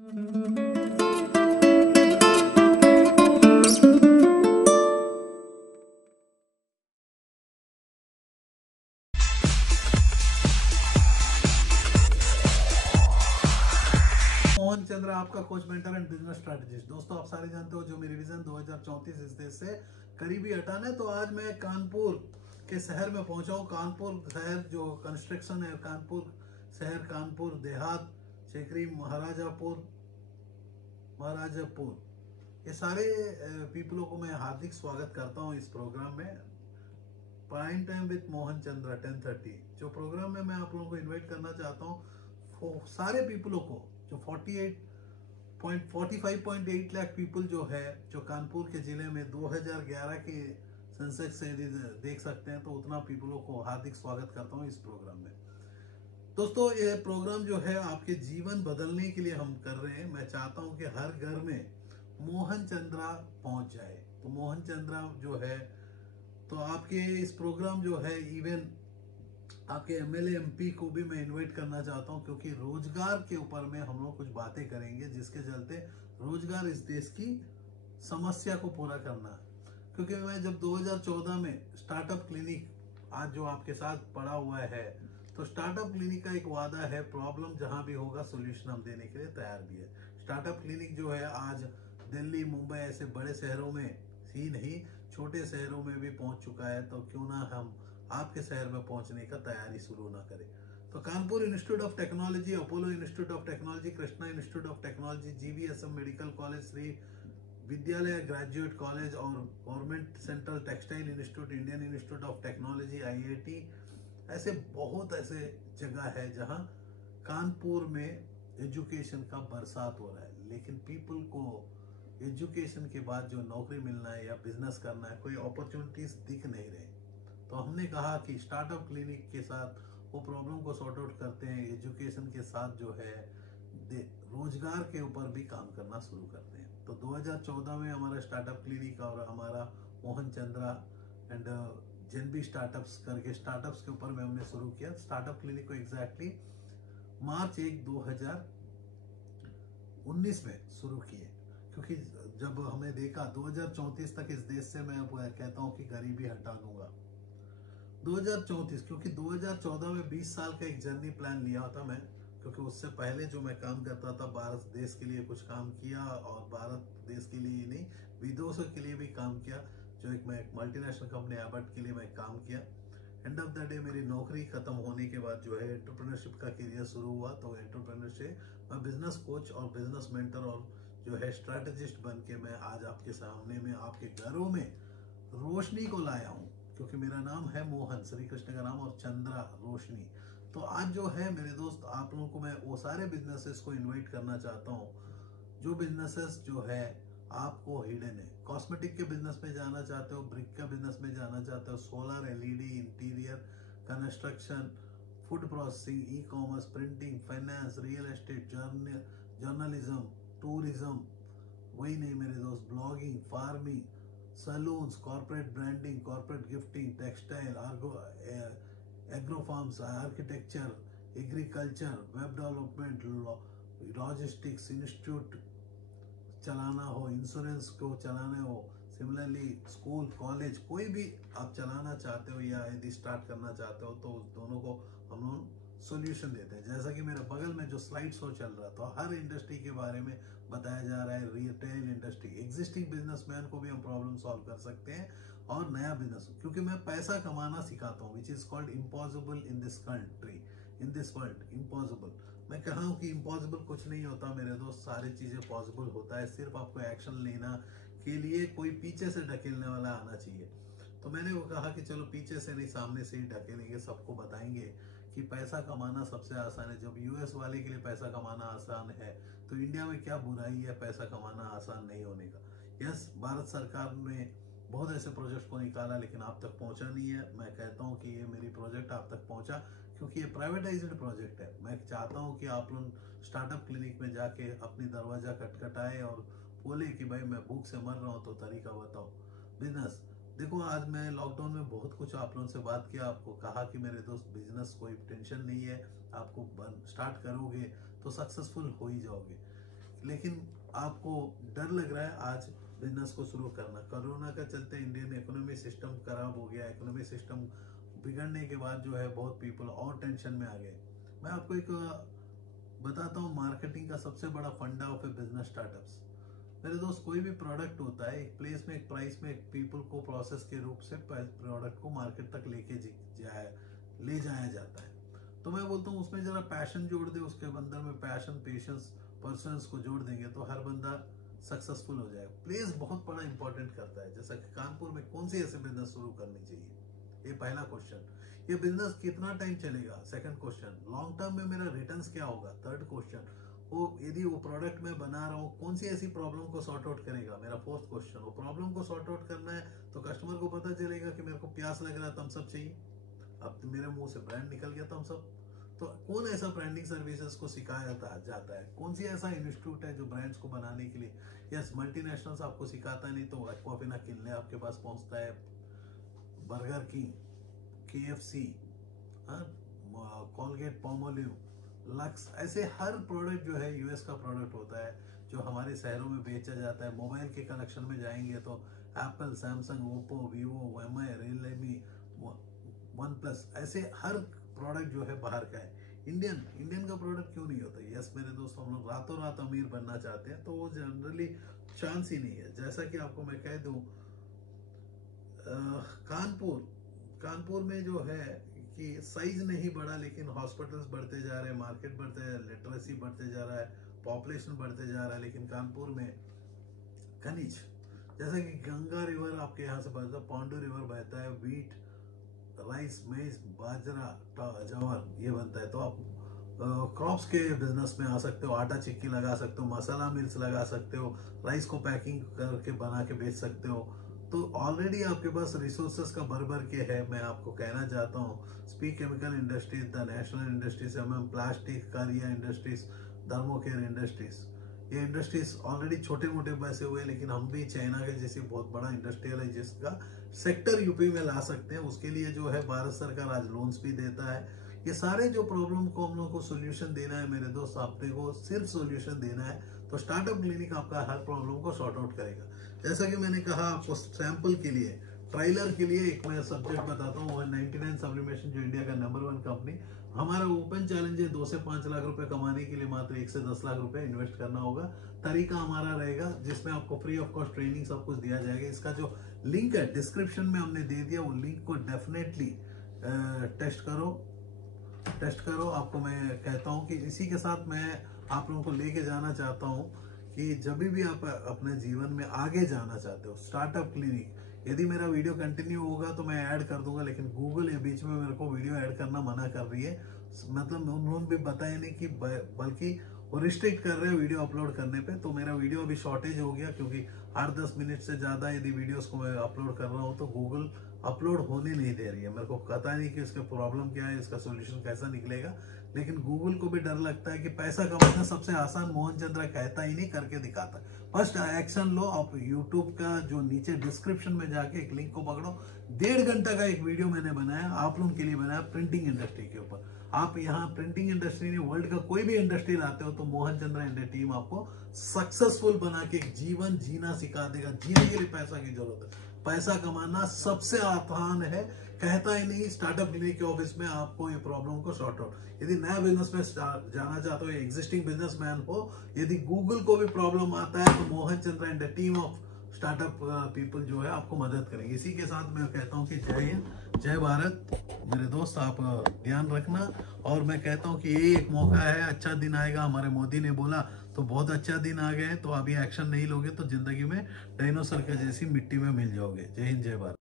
मोहन चंद्रा, आपका coach, mentor and business strategist. दोस्तों, आप सारे जानते हो जो मेरी विजन 2034 इस देश से करीबी हटाना है। तो आज मैं कानपुर के शहर में पहुंचा हूं। कानपुर शहर जो कंस्ट्रक्शन है, कानपुर शहर, कानपुर देहात, चेकरी, महाराजापुर, ये सारे पीपलों को मैं हार्दिक स्वागत करता हूं इस प्रोग्राम में, prime time with Mohan Chandra 10:30। जो प्रोग्राम में मैं आप लोगों को इन्वाइट करना चाहता हूँ सारे पीपलों को, जो 45.8 लाख पीपल जो है, जो कानपुर के जिले में 2011 के सेंसेक्स से देख सकते हैं, तो उतना पीपलों को हार्दिक स्वागत करता हूँ इस प्रोग्राम में। दोस्तों, ये प्रोग्राम जो है आपके जीवन बदलने के लिए हम कर रहे हैं। मैं चाहता हूँ कि हर घर में मोहन चंद्रा पहुंच जाए। तो मोहन चंद्रा जो है, तो आपके इस प्रोग्राम जो है, इवन आपके एमएलए एमपी को भी मैं इनवाइट करना चाहता हूं, क्योंकि रोजगार के ऊपर में हम लोग कुछ बातें करेंगे, जिसके चलते रोजगार इस देश की समस्या को पूरा करना है। क्योंकि मैं जब 2014 में स्टार्टअप क्लिनिक, आज जो आपके साथ पड़ा हुआ है, तो स्टार्टअप क्लिनिक का एक वादा है, प्रॉब्लम जहां भी होगा सोल्यूशन हम देने के लिए तैयार भी है। स्टार्टअप क्लिनिक जो है आज दिल्ली, मुंबई ऐसे बड़े शहरों में ही नहीं, छोटे शहरों में भी पहुंच चुका है। तो क्यों ना हम आपके शहर में पहुंचने का तैयारी शुरू ना करें। तो Kanpur institute of technology, Apollo institute of technology, Krishna institute of technology, GVSM medical college, Shri Vidyalaya graduate college और government central textile institute, Indian institute of technology, IIT, ऐसे बहुत ऐसे जगह है जहां कानपुर में एजुकेशन का बरसात हो रहा है। लेकिन पीपल को एजुकेशन के बाद जो नौकरी मिलना है या बिजनेस करना है, कोई अपॉर्चुनिटीज दिख नहीं रहे। तो हमने कहा कि स्टार्टअप क्लिनिक के साथ वो प्रॉब्लम को सॉर्ट आउट करते हैं, एजुकेशन के साथ जो है रोजगार के ऊपर भी काम करना शुरू करते हैं। तो 2014 में हमारा स्टार्टअप क्लिनिक और हमारा मोहन चंद्रा एंड जेनबी स्टार्टअप्स करके स्टार्टअप्स के ऊपर में हमने शुरू किया। स्टार्टअप क्लिनिक को एग्जैक्टली मार्च 1, 2019 में शुरू किए, क्योंकि जब हमें देखा 2034 तक इस देश से मैं कहता हूँ कि गरीबी हटा दूंगा। 2034, क्योंकि 2014 में 20 साल का एक जर्नी प्लान लिया था मैं, क्योंकि उससे पहले जो मैं काम करता था, भारत देश के लिए कुछ काम किया, और भारत देश के लिए ही नहीं, विदेशों के लिए भी काम किया। जो मैं एक मल्टीनेशनल कंपनी एबट के लिए मैं काम किया। एंड ऑफ द डे मेरी नौकरी खत्म होने के बाद जो है एंटरप्रेन्योरशिप का करियर शुरू हुआ। तो एंटरप्रेन्योरशिप मैं बिजनेस कोच और बिजनेस मेंटर और जो है स्ट्रैटेजिस्ट बन के मैं आज आपके सामने में आपके घरों में रोशनी को लाया हूँ। क्योंकि मेरा नाम है मोहन, श्री कृष्ण का नाम, और चंद्रा रोशनी। तो आज जो है मेरे दोस्त, आप लोगों को मैं वो सारे बिजनेसेस को इनवाइट करना चाहता हूँ जो बिजनेसेस जो है आपको हिडन है। कॉस्मेटिक के बिजनेस में जाना चाहते हो, ब्रिक का बिजनेस में जाना चाहते हो, solar, LED, interior, construction, food processing, e commerce, printing, finance, real estate, journalism, tourism, वही नहीं मेरे दोस्त, blogging, farming, salons, corporate branding, corporate gifting, textile, agro farms, architecture, agriculture, web development, logistics, institute चलाना हो, इंश्योरेंस को चलाना हो, similarly school, college, कोई भी आप चलाना चाहते हो या यदि स्टार्ट करना चाहते हो, तो उस दोनों को हम लोग सोल्यूशन देते हैं। जैसा कि मेरे बगल में जो स्लाइड शो चल रहा था, तो हर इंडस्ट्री के बारे में बताया जा रहा है। रिटेल इंडस्ट्री, एग्जिस्टिंग बिजनेसमैन को भी हम प्रॉब्लम सॉल्व कर सकते हैं, और नया बिजनेस, क्योंकि मैं पैसा कमाना सिखाता हूँ, which is called impossible in this country, in this world, impossible. मैं कहा हूँ कि इम्पॉसिबल कुछ नहीं होता मेरे दोस्त, सारी चीजें पॉसिबल होता है। सिर्फ आपको एक्शन लेना के लिए कोई पीछे से ढकेलने वाला आना चाहिए। तो मैंने वो कहा कि चलो पीछे से नहीं, सामने से ही ढकेलेंगे, सबको बताएंगे कि पैसा कमाना सबसे आसान है। जब यूएस वाले के लिए पैसा कमाना आसान है, तो इंडिया में क्या बुराई है पैसा कमाना आसान नहीं होने का। यस, भारत सरकार ने बहुत ऐसे प्रोजेक्ट को निकाला, लेकिन आप तक पहुंचा नहीं है। मैं कहता हूं कि ये मेरी प्रोजेक्ट आप तक पहुंचा, क्योंकि ये प्राइवेटाइज्ड प्रोजेक्ट है। मैं चाहता हूं कि आप लोग स्टार्टअप क्लिनिक में जाके अपनी दरवाजा खटखटाए और बोले कि भाई मैं भूख से मर रहा हूं, तो तरीका बताओ बिजनेस। देखो, आज मैं लॉकडाउन में बहुत कुछ आप लोगों से बात किया, आपको कहा कि मेरे दोस्त बिजनेस कोई टेंशन नहीं है, आपको स्टार्ट करोगे तो सक्सेसफुल हो ही जाओगे। लेकिन आपको डर लग रहा है आज बिजनेस को शुरू करना। कोरोना का चलते इंडियन इकोनॉमी सिस्टम खराब हो गया, इकोनॉमी सिस्टम बिगड़ने के बाद जो है बहुत पीपल और टेंशन में आ गए। मैं आपको एक बताता हूँ मार्केटिंग का सबसे बड़ा फंडा ऑफ ए बिजनेस स्टार्टअप्स। मेरे दोस्त, कोई भी प्रोडक्ट होता है एक प्लेस में, एक प्राइस में, एक पीपल को प्रोसेस के रूप से प्रोडक्ट को मार्केट तक ले जाया जाता है। तो मैं बोलता हूँ उसमें जरा पैशन जोड़ दे, उसके अंदर में पैशन, पेशेंस, पर्सन्स को जोड़ देंगे तो हर बंदा सक्सेसफुल हो जाएगा। प्लेस बहुत बड़ा इंपॉर्टेंट करता है। जैसा कि कानपुर में कौन सी ऐसे बिजनेस शुरू करनी चाहिए, ये पहला क्वेश्चन। ये बिजनेस कितना टाइम चलेगा, सेकंड क्वेश्चन। लॉन्ग टर्म में मेरा रिटर्न्स क्या होगा, थर्ड क्वेश्चन। वो यदि वो प्रोडक्ट मैं बना रहा हूँ कौन सी ऐसी प्रॉब्लम को सॉर्ट आउट करेगा, मेरा फोर्थ क्वेश्चन। वो प्रॉब्लम को सॉर्ट आउट करना है तो कस्टमर को पता चलेगा कि मेरे को प्यास लग रहा है, थम्स अप चाहिए। अब तो मेरे मुंह से ब्रांड निकल गया थम्स अप। तो कौन ऐसा ब्रांडिंग सर्विसेज को सिखाया जाता है, कौन सी ऐसा इंस्टीट्यूट है जो ब्रांड्स को बनाने के लिए, यस मल्टीनेशनल्स आपको सिखाता नहीं तो एक्वाफिना किनले आपके पास पहुंचता है, burger king, KFC, Colgate, Palmolive, Lux, ऐसे हर प्रोडक्ट जो है यूएस का प्रोडक्ट होता है जो हमारे शहरों में बेचा जाता है। मोबाइल के कलेक्शन में जाएंगे तो Apple, Samsung, Oppo, Vivo, MI, Realme, one plus, ऐसे हर प्रोडक्ट जो है बाहर का है। इंडियन का प्रोडक्ट क्यों नहीं होता? यस मेरे दोस्तों, हम लोग रातों रात अमीर बनना चाहते हैं तो वो जनरली चांस ही नहीं है। जैसा कि आपको मैं कह दूं, कानपुर में जो है कि साइज नहीं बढ़ा लेकिन हॉस्पिटल्स बढ़ते जा रहे हैं, मार्केट बढ़ते जा रहा है, लिटरेसी बढ़ते जा रहा है, पॉपुलेशन बढ़ते जा रहा है। लेकिन कानपुर में खनिज, जैसा कि गंगा रिवर आपके यहाँ से बहता है, पांडू रिवर बहता है, वीट, राइस, मेज, बाजरा, जवार ये बनता है। तो आप क्रॉप्स के बिजनेस में आ सकते हो, आटा चिक्की लगा सकते हो, मसाला मिल्स लगा सकते हो, राइस को पैकिंग करके बना के बेच सकते हो। तो ऑलरेडी आपके पास रिसोर्सेस का भर के है। मैं आपको कहना चाहता हूँ speak chemical industries, the national industries, plastic, कारिया इंडस्ट्रीज, थर्मोकेयर इंडस्ट्रीज, ये इंडस्ट्रीज ऑलरेडी छोटे मोटे पैसे हुए, लेकिन हम भी चाइना के जैसी बहुत बड़ा इंडस्ट्रियल है जिसका सेक्टर यूपी में ला सकते हैं। उसके लिए जो है भारत सरकार आज लोन्स भी देता है। ये सारे जो प्रॉब्लम को हम लोग को सोल्यूशन देना है मेरे दोस्त, आपने को सिर्फ सोल्यूशन देना है तो स्टार्टअप क्लिनिक आपका हर प्रॉब्लम को सॉर्ट आउट करेगा। जैसा कि मैंने कहा आपको सैंपल के लिए, ट्रायलर के लिए एक मैं सब्जेक्ट बताता हूँ, 99 सब्लिमेशन जो इंडिया का नंबर 1 कंपनी। हमारा ओपन चैलेंज है 2 से 5 लाख रुपए कमाने के लिए मात्र 1 से 10 लाख रुपए इन्वेस्ट करना होगा। तरीका हमारा रहेगा जिसमें आपको फ्री ऑफ कॉस्ट ट्रेनिंग सब कुछ दिया जाएगा। इसका जो लिंक है डिस्क्रिप्शन में हमने दे दिया, वो लिंक को डेफिनेटली टेस्ट करो। आपको मैं कहता हूँ कि इसी के साथ मैं आप लोगों को लेके जाना चाहता हूँ कि जब भी आप अपने जीवन में आगे जाना चाहते हो, स्टार्टअप क्लिनिक, यदि मेरा वीडियो कंटिन्यू होगा तो मैं ऐड कर दूंगा, लेकिन गूगल ये बीच में मेरे को वीडियो ऐड करना मना कर रही है। मतलब उन्होंने भी बताया नहीं कि बल्कि वो रिस्ट्रिक्ट कर रहे हैं वीडियो अपलोड करने पे। तो मेरा वीडियो अभी शॉर्टेज हो गया क्योंकि 8-10 मिनट से ज़्यादा यदि वीडियोस को मैं अपलोड कर रहा हूँ तो गूगल अपलोड होने नहीं दे रही है। मेरे को पता नहीं कि इसका प्रॉब्लम क्या है, इसका सोल्यूशन कैसा निकलेगा। लेकिन गूगल को भी डर लगता है कि पैसा कमाना सबसे आसान मोहन चंद्रा कहता ही नहीं, करके दिखाता। फर्स्ट एक्शन लो। आप यूट्यूब का जो नीचे डिस्क्रिप्शन में जाके एक लिंक को पकड़ो, 1.5 घंटा का एक वीडियो मैंने बनाया आप लोगों के लिए, बनाया प्रिंटिंग इंडस्ट्री के ऊपर। आप यहाँ प्रिंटिंग इंडस्ट्री में वर्ल्ड का कोई भी इंडस्ट्री लाते हो तो मोहन चंद्रा इंडिया टीम आपको सक्सेसफुल बना के एक जीवन जीना सिखा देगा। जीने के लिए पैसा की जरूरत है, पैसा कमाना सबसे आसान है, कहता ही नहीं। स्टार्टअप क्लिनिक के ऑफिस में आपको ये प्रॉब्लम को सॉर्ट आउट, यदि नया बिजनेस में जाना चाहते हो, एग्जिस्टिंग बिजनेसमैन हो, यदि गूगल को भी प्रॉब्लम आता है तो Mohan Chandra and team of startup people जो है आपको मदद करेंगे। इसी के साथ मैं कहता हूँ कि जय हिंद, जय भारत। मेरे दोस्त आप ध्यान रखना, और मैं कहता हूँ कि ये एक मौका है, अच्छा दिन आएगा। हमारे मोदी ने बोला तो बहुत अच्छा दिन आ गए, तो अभी एक्शन नहीं लोगे तो जिंदगी में डायनासोर के जैसी मिट्टी में मिल जाओगे। जय हिंद, जय भारत।